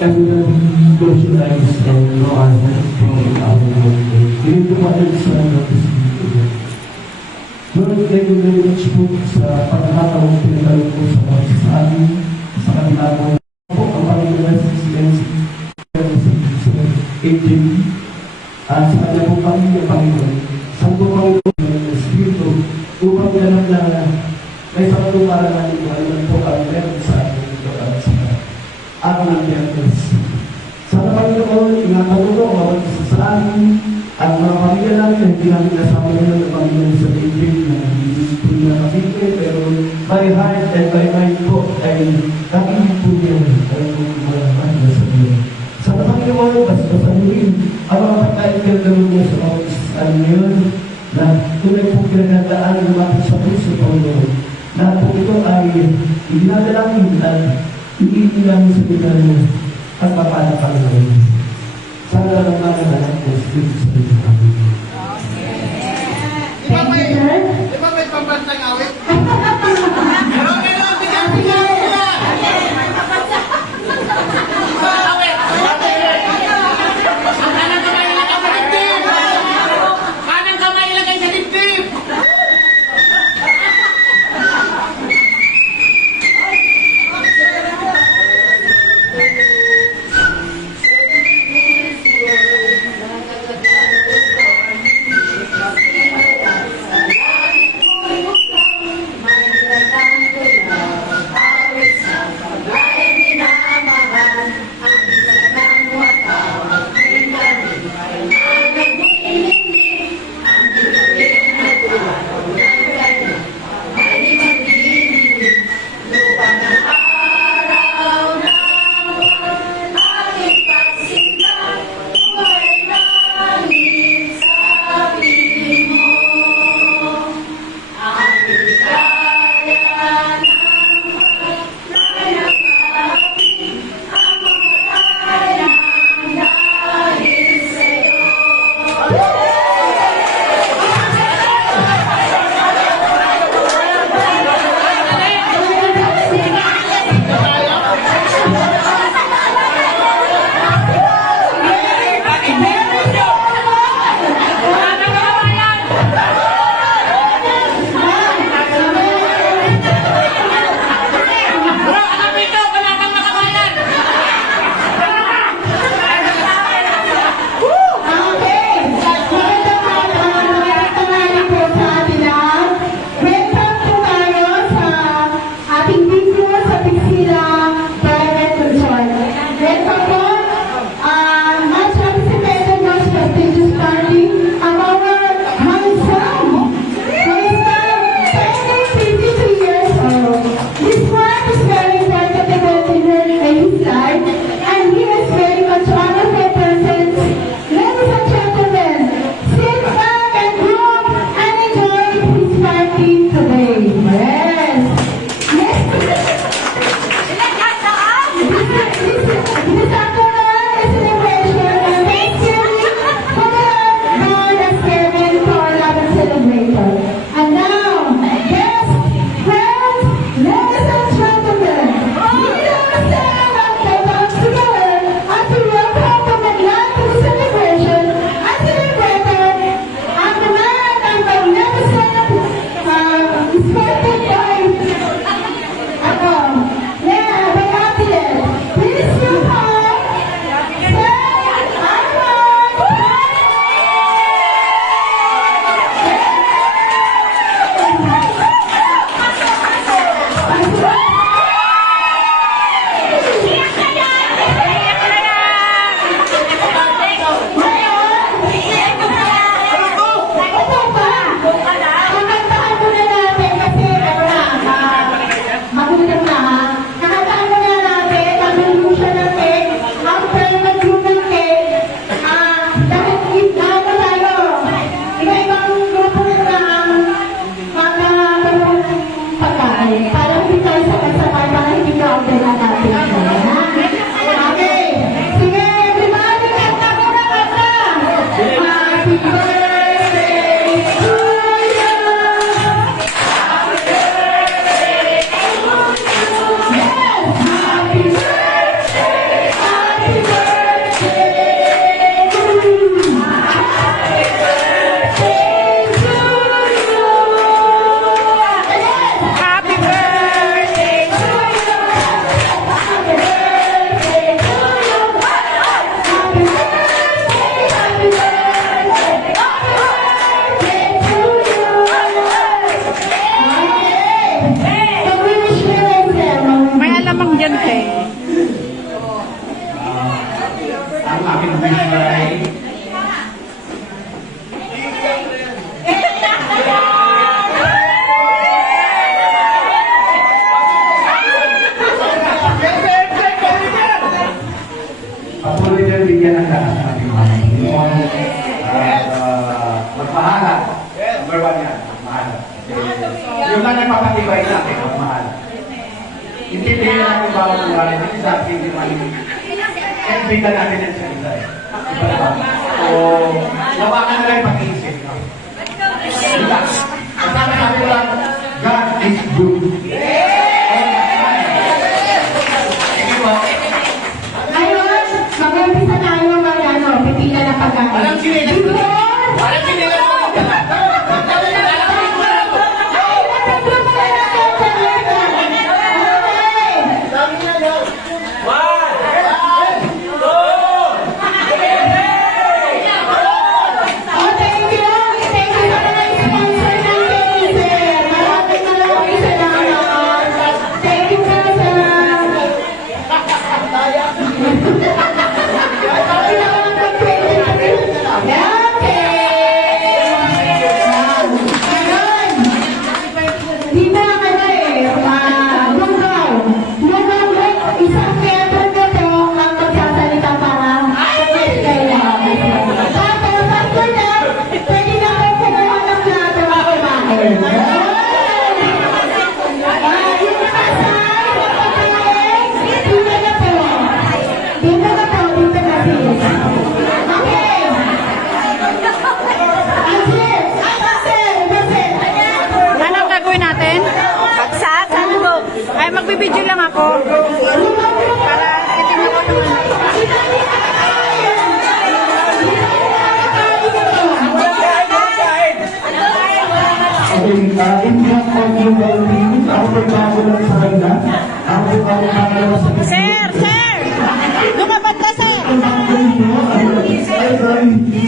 and socialize and know our health from our world. Dito pa rin sa nagsisigil. Lord, thank you very much po sa pagkakataong pinagkaroon po sa mga sa amin, sa kanila po ang Panginoon sa CNC, sa AJB, at sa kanya po pamilya, Panginoon, sa po Panginoon ng Espiritu, upang ganap na may pagtuparan natin po, ano po ang meron sa atin ito at sa ating Panginoon. Sana Panginoon, ingatan mo po bawat isa sa amin, at mga pamilya namin, hindi namin kasama nila ng Panginoon sa AJB na hindi po nila kapitwe, pero by heart and by mind po ay kapitwe po niya ay po mga Panginoon sa iyo. Sana Panginoon, basta sa rin, ang mga pagkain niya sa mga ano yun, na tunay po pinagandaan lumapit sa puso, Panginoon, na po ito ay idinadalangin at iilang sa pinag at papanapan namin. Sana lang mga anak ko, Espiritu sa iyo namin. Di ba may pambantang awit? Okay lang, bigyan nila! Awit! Ang kanang kamay ilagay sa dibdib! Kanang kamay ilagay sa dibdib! Number one yan, mahal. Yung lang nagpapatibay sa akin, mahal. Intindihin natin bawat ugali, hindi sa akin, hindi man. Kaibigan natin yan sa isa. So, lawakan na lang pag-iisip. Kasama natin lang, God is good. Ngayon, mag-umpisa tayo pipila na pagkain. Walang sinilas. Walang sinilas. Anong gagawin natin? Bagsak? Ay, magbibideo lang ako. Para itingnan ko naman. Okay, in behalf of Global Team, ako po bago lang sa kanila. Ako po bago sa kanila. Sir! Sir! Lumaban ka, sir!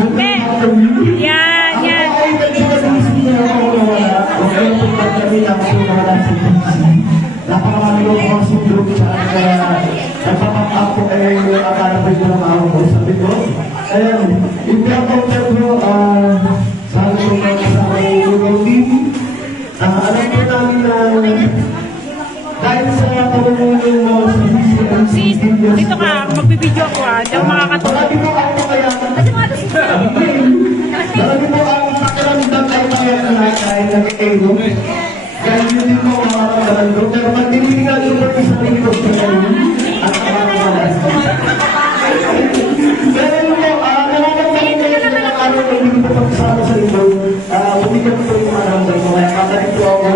Okay. Yan, yan. Napakamali ko mga sundrog sa nagpapakap ko akala ko yung mga ko. Sabi ko, ayun, yung pinakautar ko, sabi ko sa Global Team, alam ko namin na dahil sa pamumuno mo sa Sis, dito ka. Magbibideo ako ah. Diyan makakatulog. Sabi mo ang kakayanan. Sabi mo ang pakiramdam ay kaya ay nag-ego. Dahil yun din mo ang makakamdaman ko. Pero pag tinitingan ko pa sa sarili ko sa ngayon, at makakamalas. Pero yun mo, nakakamdaman ko yun na nakaraw na hindi ko pagsama sa ito. Hindi ko po yung maramdam ko. Kaya kakalit ko ako.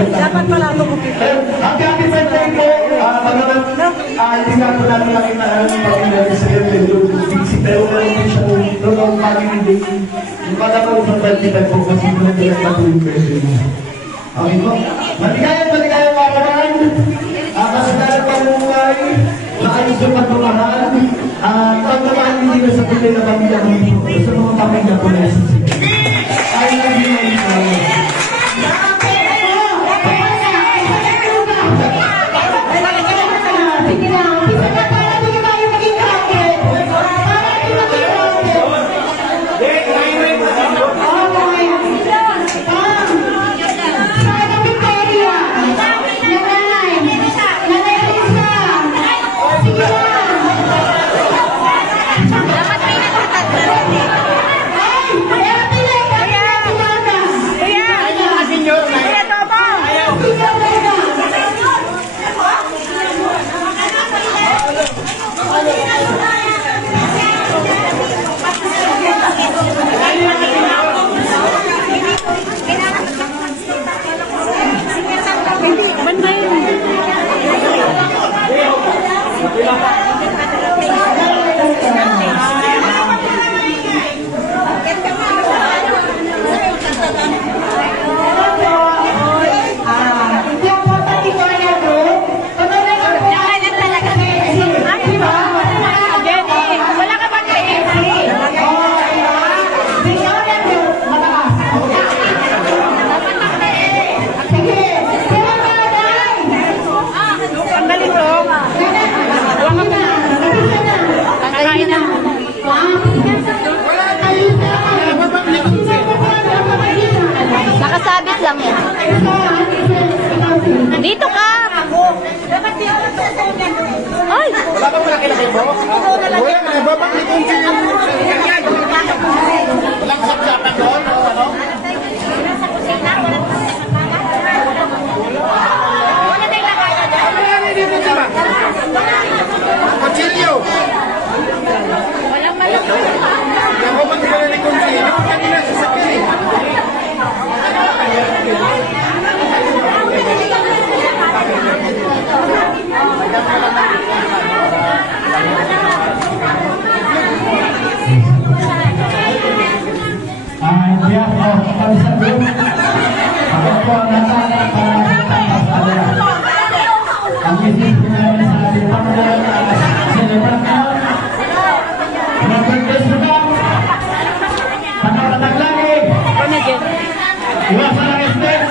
Dapat pala ako Happy birthday po! Hindi nga po natin nakita ang pag-ibig sa iyo, medyo busy, pero meron din siya noong family day. Yung pala po sa birthday po kasi doon din ang patuloy birthday mo. Okay po? Maligayang kaparan! Kasagalan pamumuhay, maayos yung pagmamahal, pagmamahal hindi na sa pinay na pamilya mo sa mga pamilya po na sa sige. I love you, my friend. Nakasabit lang yan. Dito ka! Ay! Wala ba pala kinakay mo? Wala, babaklikon siya. behalf of Palisan Group, ako po ang nakakapagpapasada sa kanila. Ang isip ko namin sa ating Panginoon at selebrasyon. Mag-birthday sila. Panawalatag lagi. Iwasan ang estate.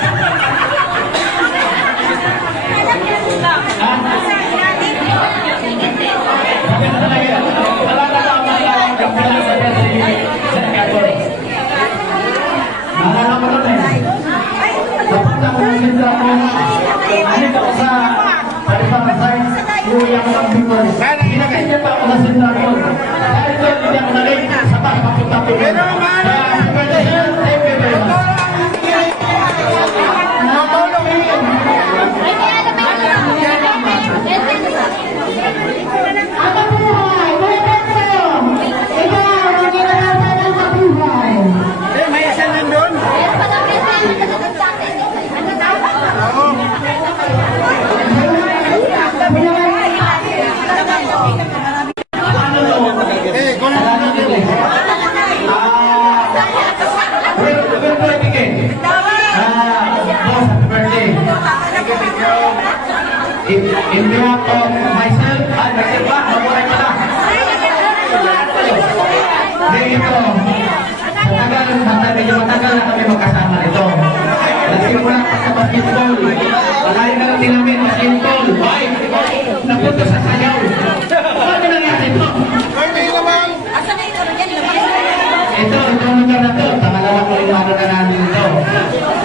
Naalala ko nun eh. Dapat ako ng sindra ko. Alit ako sa Palipansay. Uwi ako ng Bicol. Pinakanya pa ako sa sindra ko. Dahil doon, hindi ako nalig. Sa baka papunta ko. Kaya, congratulations. Thank you very much. Ang kabuhay, buhay tayo. Ikaw, magigarasan ang kabuhay. May isa nandun. Kung ano In behalf of myself, nagsipa, mabuhay pala. Dito, medyo matagal na kami magkasama nito. Nagsimula pa sa basketball. Malayo na lang din namin, basketball. Why? Napunta sa sayaw. Ano nangyari ito? birthday naman. Ito lugar na ito. Pangalawa ko yung araw na namin ito.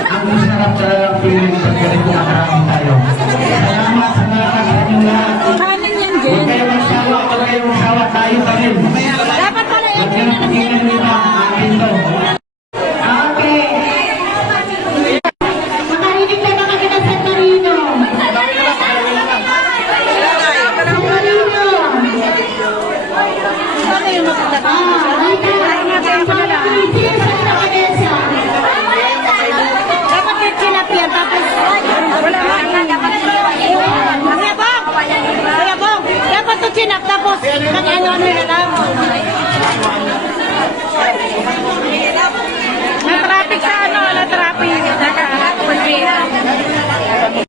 Ang masarap talagang feeling sa ganito na marami tayo. Salamat sa mga kasanyong lahat. Huwag kayo magsawa, huwag kayo magsawa, tayo pa rin. Dapat pala Huwag kayo magtingin nila, akin to. Akin! Makarinig tayo mga kita sa Marino. Ano yung dapat yung chinapyan tapos wala na. Kaya bong, dapat yung chinap tapos nag-ano na lang.